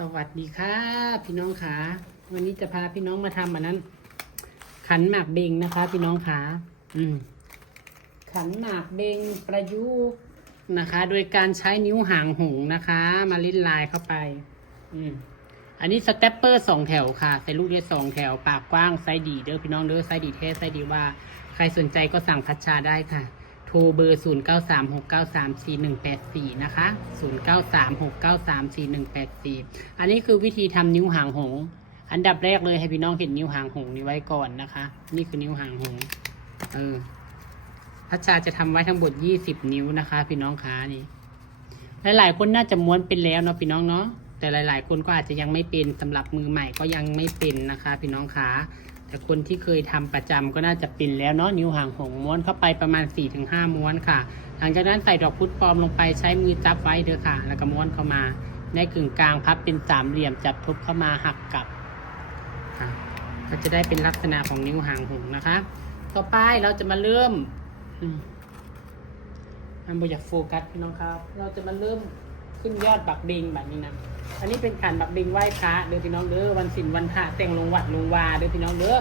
สวัสดีค่ะพี่น้องขาวันนี้จะพาพี่น้องมาทำอันนั้น ขันหมากเบงนะคะ พี่น้องขาขันหมากเบงประยุกต์นะคะ โดยการใช้นิ้วหางหงนะคะ มาลิ้นลายเข้าไปอันนี้สเตปเปอร์2 แถวค่ะใส่ลูกเล็ก2 แถวปากกว้างไซส์ดีเด้อพี่น้องเด้อไซส์ดีแท้ไซส์ดีว่าใครสนใจก็สั่งพัชชาได้ค่ะโทรเบอร์0936934184นะคะ0936934184อันนี้คือวิธีทำนิ้วหางหงอันดับแรกเลยให้พี่น้องเห็นนิ้วหางหงนี้ไว้ก่อนนะคะนี่คือนิ้วหางหงพัชชาจะทำไว้ทั้งหมด20 นิ้วนะคะพี่น้องคะนี่หลายๆคนน่าจะม้วนเป็นแล้วเนาะพี่น้องเนาะแต่หลายๆคนก็อาจจะยังไม่เป็นสำหรับมือใหม่ก็ยังไม่เป็นนะคะพี่น้องคะแต่คนที่เคยทำประจำก็น่าจะเป็นแล้วเนาะนิ้วหางหงม้วนเข้าไปประมาณ 4-5 ม้วนค่ะหลังจากนั้นใส่ดอกพุธปลอมลงไปใช้มือจับไว้เด้อค่ะแล้วก็ม้วนเข้ามาในกึ่งกลางพับเป็น3 เหลี่ยมจับทบเข้ามาหักกลับค่ะก็จะได้เป็นลักษณะของนิ้วหางหงนะคะต่อไปเราจะมาเริ่มมันอยากโฟกัสพี่น้องครับเราจะมาเริ่มขึ้นยอดบักเบงแบบนี้นะอันนี้เป็นขันบักเบงไหว้พระเด้อพี่น้องเด้อวันศีลวันพระแต่งลงวัดลงวาเด้อพี่น้องเด้อ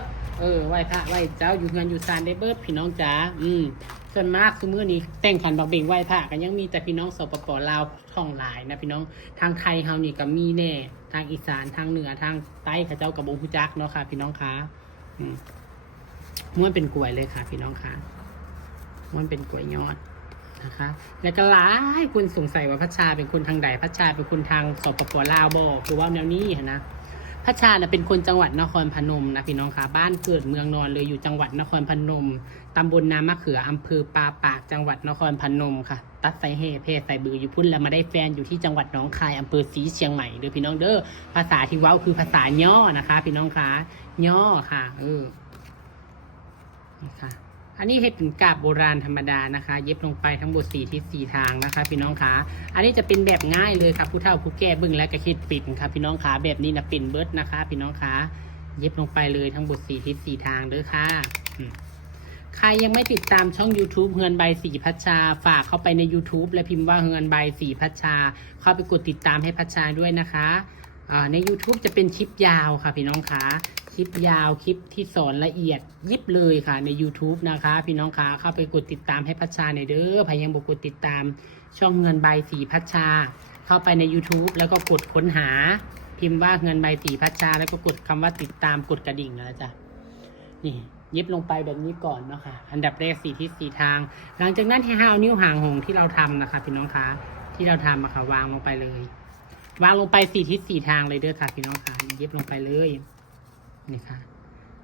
ไหว้พระไหว้เจ้าอยู่เงินอยู่ซานได้เบิดพี่น้องจ๋าส่วนมากซุมื้อนี้แต่งขันบักเบงไหว้พระก็ยังมีแต่พี่น้องสปป.ลาวท่องหลายนะพี่น้องทางไทยเฮานี่ก็มีแน่ทางอีสานทางเหนือทางใต้เขาเจ้าก็บ่ฮู้จักเนาะค่ะพี่น้องคะม้วนเป็นกล้วยเลยค่ะพี่น้องคะม้วนเป็นกล้วยยอดนะคะแล้วก็หลายคนสงสัยว่าพัชชาเป็นคนทางใดพัชชาเป็นคนทางสปป.ลาวบ่คือว่าแนวนี้นะพัชชาเป็นคนจังหวัดนครพนมนะพี่น้องคะบ้านเกิดเมืองนอนเลยอยู่จังหวัดนครพนมตำบลนามะเขืออำเภอปาปากจังหวัดนครพนมค่ะตัดใส่เฮเพใส่บืออยู่พุ่นแล้วมาได้แฟนอยู่ที่จังหวัดหนองคายอำเภอศรีเชียงใหม่เด้อพี่น้องเด้อภาษาที่เว้าคือภาษาย่อนะคะพี่น้องคะย่อค่ะนี่ค่ะอันนี้เห็ดเป็นกาบโบราณธรรมดานะคะเย็บลงไปทั้งหมด4 ทิศ 4 ทางนะคะพี่น้องคะอันนี้จะเป็นแบบง่ายเลยครับผู้เฒ่าผู้แก่บึ้งและกระคิดปิดครับพี่น้องคะแบบนี้นะเป็นเบิร์ดนะคะพี่น้องคะเย็บลงไปเลยทั้งหมด4 ทิศ 4 ทางเด้อค่ะใครยังไม่ติดตามช่อง YouTube เฮือนใบสีพัชชาฝากเข้าไปใน YouTube และพิมพ์ว่าเฮือนใบสีพัชชาเข้าไปกดติดตามให้พัชชาด้วยนะคะใน YouTube จะเป็นคลิปยาวค่ะพี่น้องคะคลิปยาวคลิปที่สอนละเอียดยิบเลยค่ะใน YouTube นะคะพี่น้องคะเข้าไปกดติดตามให้พัชชาหน่อยเด้อพยายามกดติดตามช่องเงินใบสีพัชชาเข้าไปใน YouTube แล้วก็กดค้นหาพิมพ์ว่าเงินใบสีพัชชาแล้วก็กดคำว่าติดตามกดกระดิ่งนะจ๊ะนี่เย็บลงไปแบบนี้ก่อนเนาะค่ะอันดับแรก4 ทิศ 4 ทางหลังจากนั้นให้เอานิ้วหางหงที่เราทำนะคะพี่น้องคะที่เราทำค่ะวางลงไปเลยวางลงไป4 ทิศ 4 ทางเลยเด้อค่ะพี่น้องคะเย็บลงไปเลยนี่ค่ะ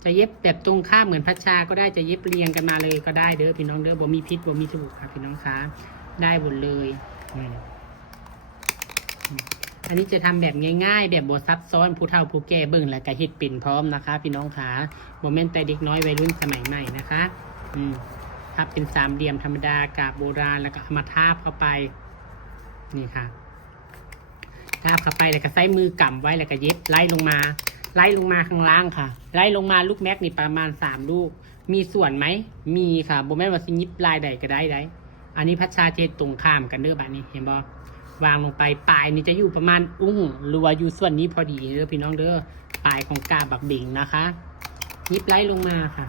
จะเย็บแบบตรงข้ามเหมือนพัชชาก็ได้จะเย็บเรียงกันมาเลยก็ได้เด้อพี่น้องเด้อบ่มีพิษบ่มีถูกค่ะพี่น้องคะได้หมดเลยอันนี้จะทำแบบง่ายๆแบบบ่ซับซ้อนผู้เฒ่าผู้แก่เบิ่งแล้วก็เฮ็ดเป็นพร้อมนะคะพี่น้องคะบ่แม่นแต่เด็กน้อยวัยรุ่นสมัยใหม่นะคะทับเป็น3 เหลี่ยมธรรมดากาบโบราณแล้วก็เอามาทาบเข้าไปนี่ค่ะทาบเข้าไปแล้วก็ใช้มือกำไว้แล้วก็เย็บไล่ลงมาข้างล่างค่ะไล่ลงมาลูกแม็กนี่ประมาณ3 ลูกมีส่วนไหมมีค่ะบ่แม่นว่าสิยิบลายใดก็ได้อันนี้พัชชาเจตรงข้ามกันเด้อบัดนี้เห็นบ่วางลงไปปลายนี่จะอยู่ประมาณหรือว่าอยู่ส่วนนี้พอดีเด้อพี่น้องเด้อปลายของกาบบักเบ่งนะคะยิบไล่ลงมาค่ะ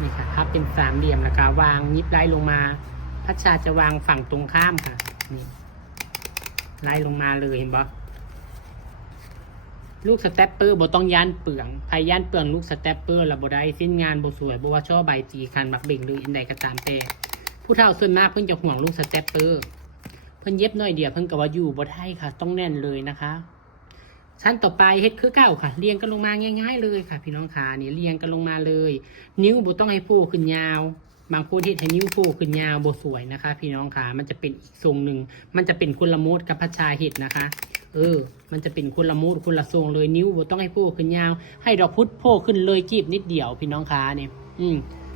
นี่ค่ะครับเป็น3 เหลี่ยมแล้วก็วางยิบไล่ลงมาพัชชาจะวางฝั่งตรงข้ามค่ะนี่ไล่ลงมาเลยเห็นบ่ลูกสเตปเปอร์บ่ต้องย่านเปลืองพยย่านเปลืองลูกสเตปเปอร์แล้วบ่ได้สิ้นงานบ่สวยบ่ว่าช่อใบจีคันบักเบ่งหรืออันใดก็ตามแต่ผู้เฒ่าส่วนมากเพิ่นจะห่วงลูกสเตปเปอร์เพิ่นเย็บน้อยเดียวเพิ่นก็ว่าอยู่บ่ได้ค่ะต้องแน่นเลยนะคะชั้นต่อไปเฮ็ดคือเก่าค่ะเรียงกันลงมาง่ายๆเลยค่ะพี่น้องขานี่เรียงกันลงมาเลยนิ้วบ่ต้องให้โผล่ขึ้นยาวบางคนเฮ็ดให้นิ้วโผล่ขึ้นยาวบ่สวยนะคะพี่น้องขามันจะเป็นอีกทรงนึงมันจะเป็นคนละโมดกับพัชชาเฮ็ดนะคะมันจะเป็นคนละโมดคนละทรงเลยนิ้วบ่ต้องให้โผล่ขึ้นยาวให้ดอกพุธโผล่ขึ้นเลยกีบนิดเดียวพี่น้องขาเนี่ย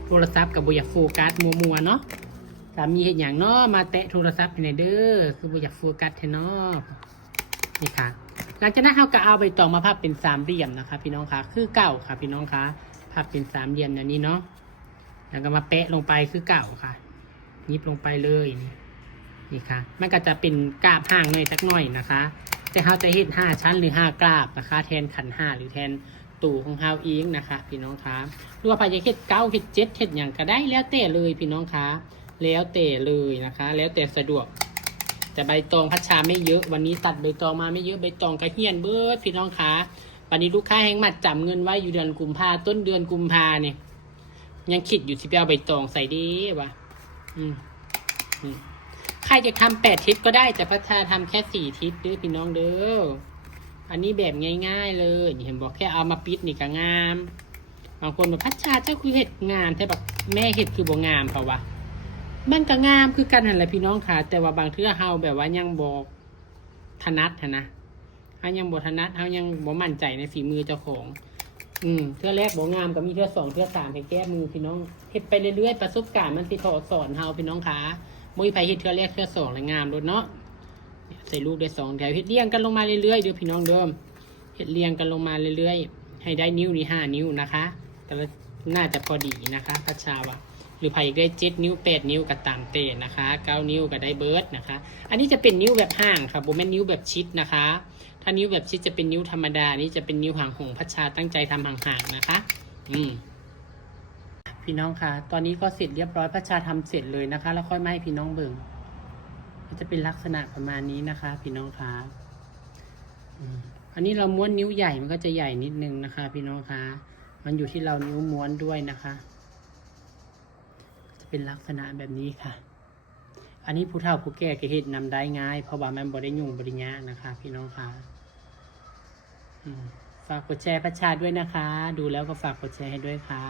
โทรศัพท์กับบ่อยากโฟกัสมัวๆเนาะสามีเห็นอย่างเนาะมาแตะโทรศัพท์ไปไหนเด้อคือบ่อยากโฟกัสแท้เนาะนี่ค่ะหลังจากนั้นเราก็เอาใบตองมาพับเป็น3 เหลี่ยมนะคะพี่น้องคะคือเก่าค่ะพี่น้องคะพับเป็น3 เหลี่ยมอย่างนี้เนาะแล้วก็มาแปะลงไปคือเก่าค่ะยิบลงไปเลยนี่ค่ะมันก็จะเป็นกาบห่างหน่อยสักหน่อยนะคะ แต่เราจะเฮ็ด5 ชั้นหรือ5 กราบนะคะแทนขัน5หรือแทนตู่ของเราเองนะคะพี่น้องคะหรือว่าไปจะเฮ็ด9เฮ็ด7เฮ็ดอย่างก็ได้แล้วแต่เลยพี่น้องคะแล้วแต่เลยนะคะ แล้วแต่สะดวกแต่ใบตองพัชชาไม่เยอะวันนี้ตัดใบตองมาไม่เยอะใบตองกระเฮียนเบิดพี่น้องคะวันนี้ลูกค้าแห่งมัดจำเงินไว้อยู่เดือนกุมภาต้นเดือนกุมภาเนี่ยยังคิดอยู่ที่ไปเอาใบตองใส่ดีวะใครจะทำ8 ทิศก็ได้แต่พัชชาทำแค่4 ทิศเด้อพี่น้องเด้ออันนี้แบบง่ายๆเลยเห็นบอกแค่เอามาปิดนี่ก็งามบางคนบอกพัชชาเจ้าคือเห็ดงามแต่แบบแม่เห็ดคือบ่งามเพราะว่ามันก็งามคือกันนั่นแหละพี่น้องค่ะแต่ว่าบางเทื่อเฮาแบบว่ายังบอกถนัดนะเฮายังบ่ถนัดเฮายังบ่มั่นใจในฝีมือเจ้าของเทื่อแรกบ่งามก็มีเทื่อ2 เทื่อ 3ให้แก้มือพี่น้องเฮ็ดไปเรื่อยๆประสบการณ์มันสิสอนเฮาพี่น้องค่ะบ่มีไผเฮ็ดเทื่อแรกเทื่อ2แล้วงามโดดเนาะใส่ลูกได้2 แถวเฮ็ดเรียงกันลงมาเรื่อยๆเด้อพี่น้องเด้อเฮ็ดเรียงกันลงมาเรื่อยๆให้ได้นิ้วนี่5 นิ้วนะคะแต่ละน่าจะพอดีนะคะพัชชาว่าหรือไผ่ได้7 นิ้ว8 นิ้วก็ตามเตะนะคะ9 นิ้วก็ได้เบิร์ดนะคะอันนี้จะเป็นนิ้วแบบห่างค่ะโบแม่นนิ้วแบบชิดนะคะถ้านิ้วแบบชิดจะเป็นนิ้วธรรมดานี่จะเป็นนิ้วห่างหงพัชชาตั้งใจทำห่างๆนะคะพี่น้องค่ะตอนนี้ก็เสร็จเรียบร้อยพัชชาทำเสร็จเลยนะคะแล้วค่อยมาให้พี่น้องเบิ่งจะเป็นลักษณะประมาณนี้นะคะพี่น้องค่ะอันนี้เราม้วนนิ้วใหญ่มันก็จะใหญ่นิดนึงนะคะพี่น้องค่ะมันอยู่ที่เรานิ้วม้วนด้วยนะคะจะเป็นลักษณะแบบนี้ค่ะอันนี้ผู้เฒ่าผู้แก่ก็เฮ็ดนำได้ง่ายเพราะว่ามันบ่ได้ยุ่งบ่ได้ยากนะคะพี่น้องค่ะฝากกดแชร์พัชชาด้วยนะคะดูแล้วก็ฝากกดแชร์ให้ด้วยค่ะ